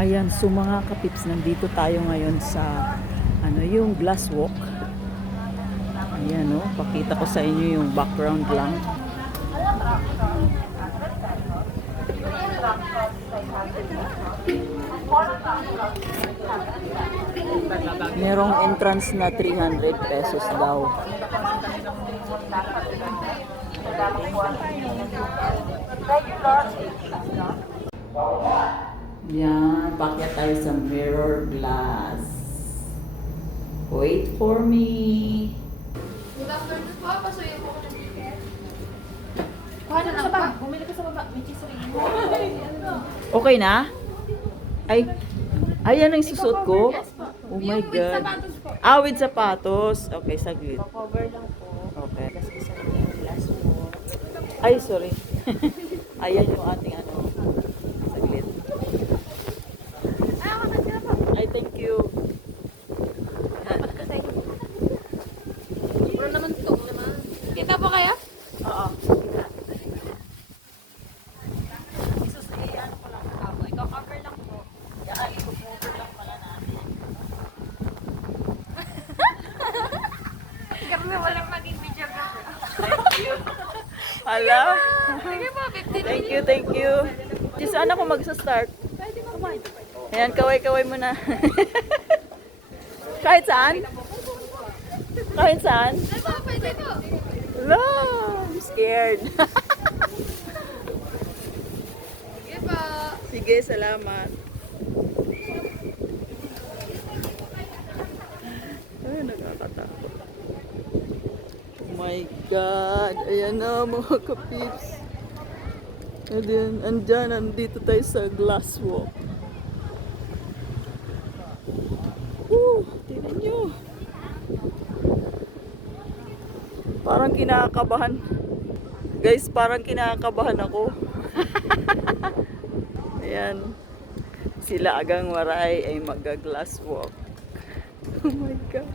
Ayan, so mga kapips, nandito tayo ngayon sa yung glass walk. Ayan, no, pakita ko sa inyo yung background lang. Merong entrance na 300 pesos daw. Yan, pakyat tayo sa mirror glass. Wait for me. Good afternoon po. Pasuyin po ko ng ticket. Kuha na sa baba. Bumili ka sa baba. May cheese ring. Okay na? Ay, ayan ang susuot ko. Yes po. Oh my Yung with God. sapatos po. Ah, with sapatos. Okay, saglit. Cover lang po. Okay. Kasi isa na yung glass mo. Ay, sorry. Ayan yung ating saglit. Ah, kakasya po. Ay, thank you. Dapat kasi. Puro naman ito. Kita po kayo? Oo. Isus, ano ko lang ako. Ikaw cover lang po. Yan, i-cover lang pala natin. Kami walang maging videographer. Thank you. Hala. Sige po, 15 Thank you, thank you. Just saan ako magsa-start? Pwede mo kumain. Ayan, kaway-kaway mo na. Kahit saan? Kahit saan? Ano po, pwede po. Hala, I'm scared. Sige po. Sige, salamat. Ay, nakakatakot. Oh my God. Ayan na mga kapips. Ayan, nandito tayo sa glass walk. Tingnan nyo. Parang kinakabahan. Guys, parang kinakabahan ako. Ayan. Sila Agang Waray ay mag-glass walk. Oh my God.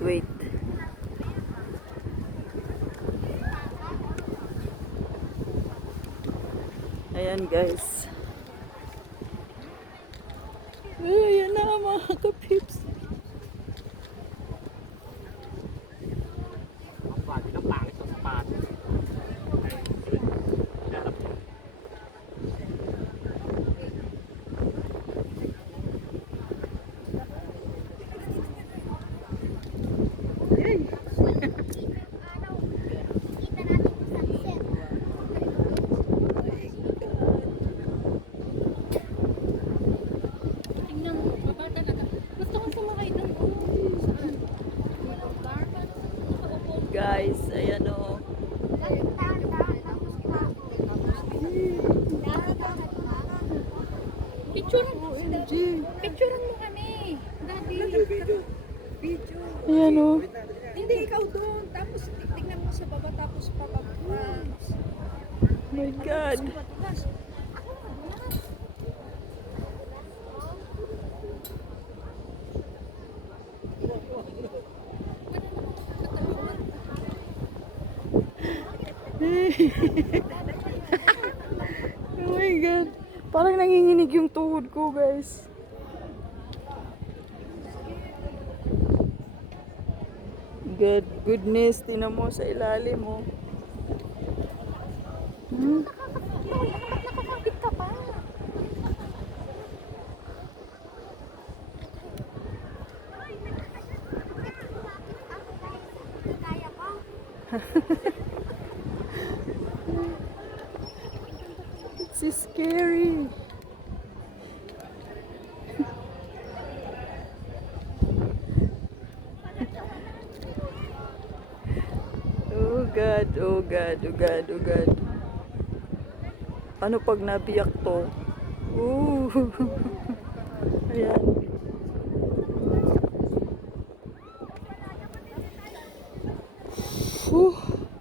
Wait. Ayan guys. Ayan na mga kapips. Tingnan mo, baba talaga. Gusto ko sumakay doon. Guys, ayan o. Picturean mo. OMG. Picturean mo kami. Dati. Video. Ayan o. Hindi, ikaw doon. Tapos tignan mo sa baba, tapos pababa. Oh my God. Oh my God. Parang nanginginig yung tuhod ko, guys. Goodness, tinan mo sa ilalim mo. Nakakapit ka pa. It's scary. Oh God, oh God, oh God, oh God. Ano pag nabiyak to? Ooh. Ayan.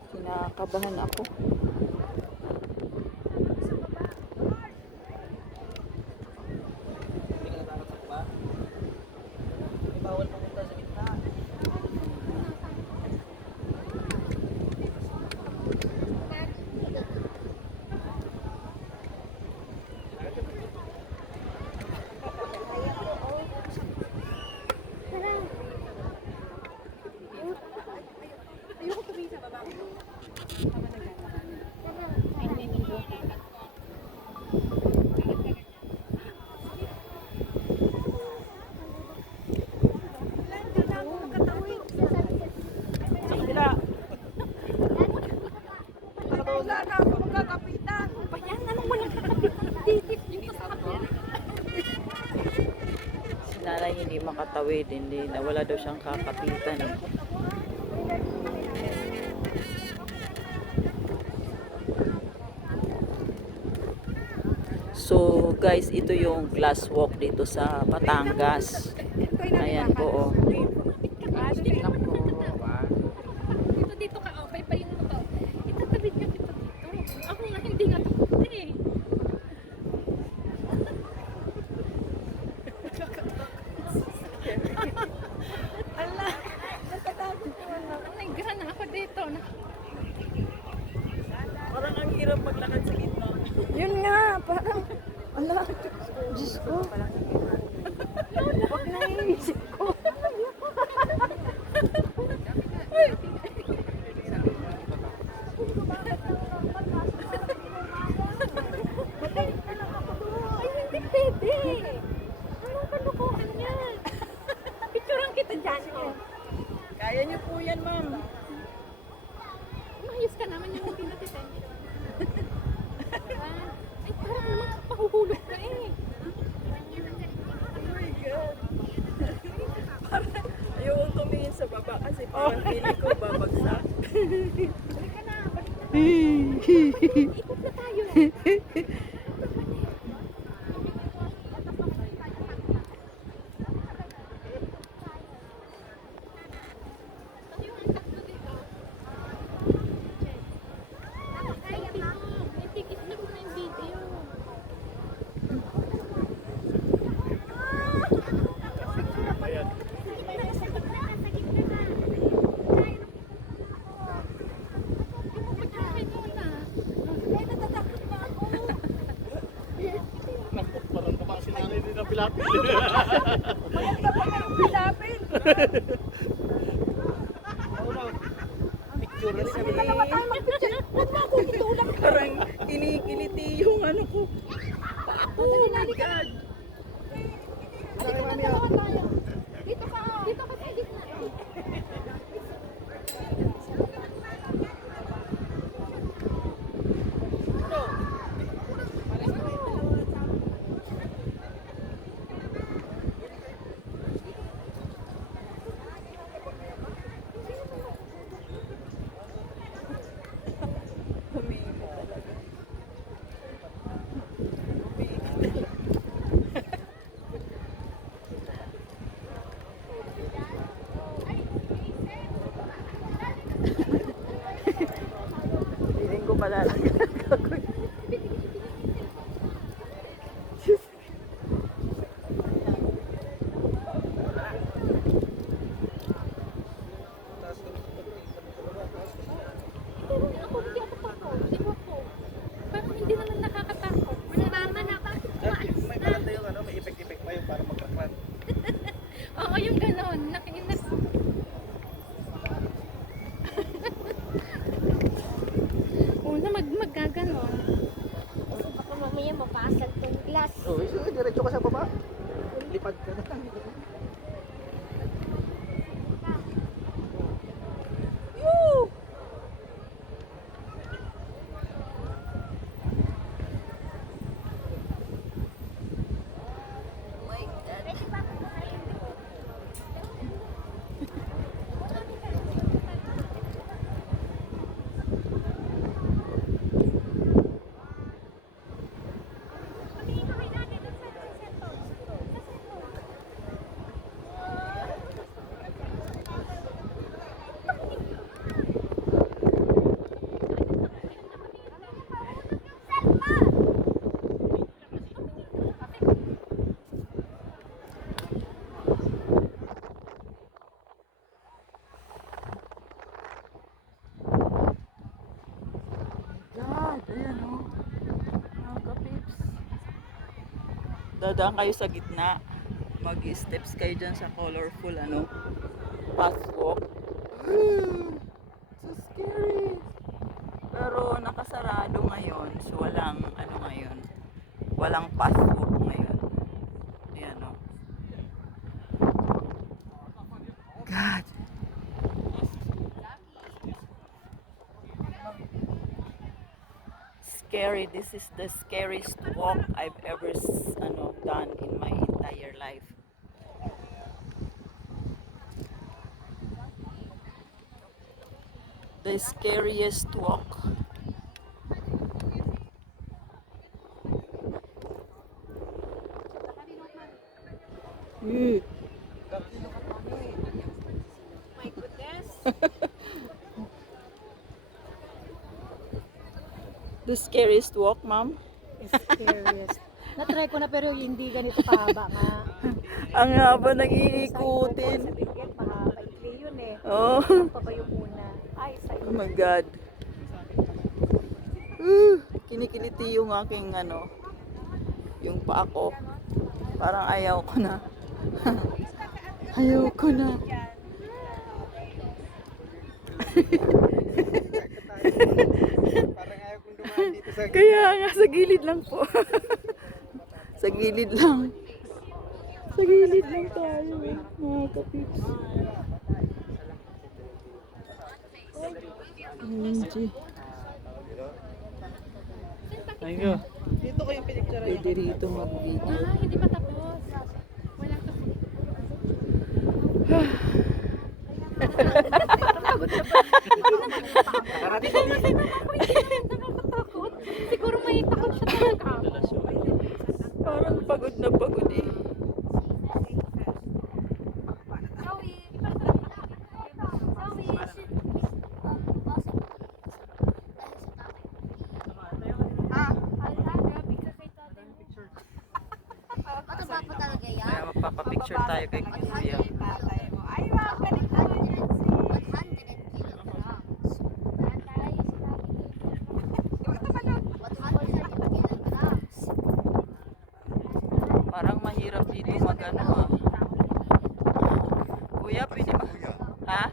Kinakabahan ako. Bawal pumunta sa gitna. tatawid, hindi na wala daw siyang kakapitan eh. So guys, ito yung glass walk dito sa Batangas. Ayan po oh. Plastic lang po. Dito, dito ka. Okay pa yung motor. Itatawid ka dito dito. Ako nga hindi nga takot eh. Ala, natatakot ko na. Naigahan na ako dito. Parang ang hirap maglakad sa gitna. Yun nga, parang, ala, Diyos ko. Huwag na iisip ko. Ay, hindi pwede. Anong kalukuhan yan? Picturean kita dyan. Oh. Kaya niyo po yan, ma'am. Umayos ka naman yung hindi natitend. Ay, parang naman pahuhulog ka eh. Ayokong tumingin sa baba kasi parang feeling ko babagsak. Balik ka na, balik na tayo. Ikot na tayo. Parang naman si nanay din na pilapil. Pilapin. Picture rin kami. Parang kinikiliti yung ano ko. Oh my God. Sige, mami, Dalawa tayo. Dito ka. Dito ka sa gitna. Feeling ko pala lang. Pero ako hindi ako takot. Di ba po? Parang hindi naman nakakatakot. Mama na ba? May maganda yung ano, may effect-effect pa yung para magkakran. Oo, yung ganon. Nakiinas. Una magaganon. Baka mamaya mapasag tong glass. Oh, so diretso ka sa baba. Lipad ka na. God, ayan o. Mga kapips. Dadaan kayo sa gitna. Mag-steps kayo dyan sa colorful pathwalk. So scary. Pero nakasarado ngayon. So walang ngayon. Walang pathwalk ngayon. Ayan o. God. Scary. This is the scariest walk I've ever done in my entire life. The scariest walk. My goodness. The scariest walk, ma'am. Scariest. Na-try ko na pero hindi ganito kahaba nga. Ang haba nang Sa iikutin. Benguet, mahaba. Ikli yun eh. Oh, Ang pa ba yung una? Ay, sa oh my God. Kinikiliti yung aking ano, yung paa ko. Parang ayaw ko na. Ayaw ko na. Parang ayaw kong dumaan dito sa Kaya nga, sa gilid lang po. Sa gilid lang. Sa gilid lang tayo, mga kapips. OMG. Thank you. Dito ko yung pinicture. Pwede rito mag-video. Ah, hindi pa tapos. Wala ka. Nakakatakot. Siguro may takot siya talaga. Parang pagod na pagod eh. Kaya magpapapicture tayo kay Kuya. Parang mahirap dito mag-ano ah. Kuya, pwede ba? Ha?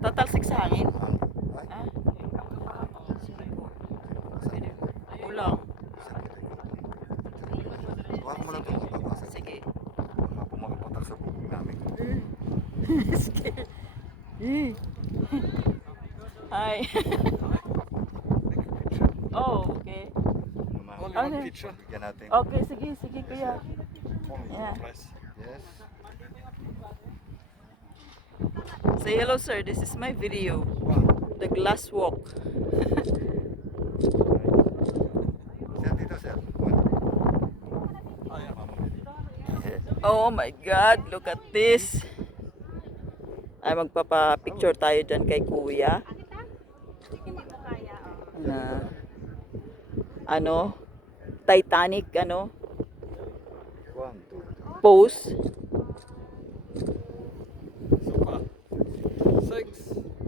Tatalsik sa hangin? Ha? Sige po. Pwede. Kulang. Huwag mo lang itong mababasa. Sige. Mga pumakapatak sa bubog namin. Scared. Hi. Oh, okay. Only Ano? one picture. Bigyan natin. Okay, sige, sige kuya. Only Yeah. press. Yes. Say hello sir, this is my video. One. The glass walk. Sir, dito sir. One. Oh my God, look at this. Ay, magpapa-picture tayo dyan kay kuya. Na, ano, Titanic, ano, One, two. pose.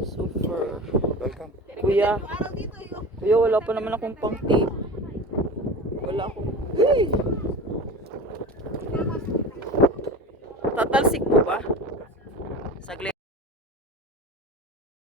Super. Welcome. Kuya, kuya, wala pa naman akong pang tape. Wala akong, hey!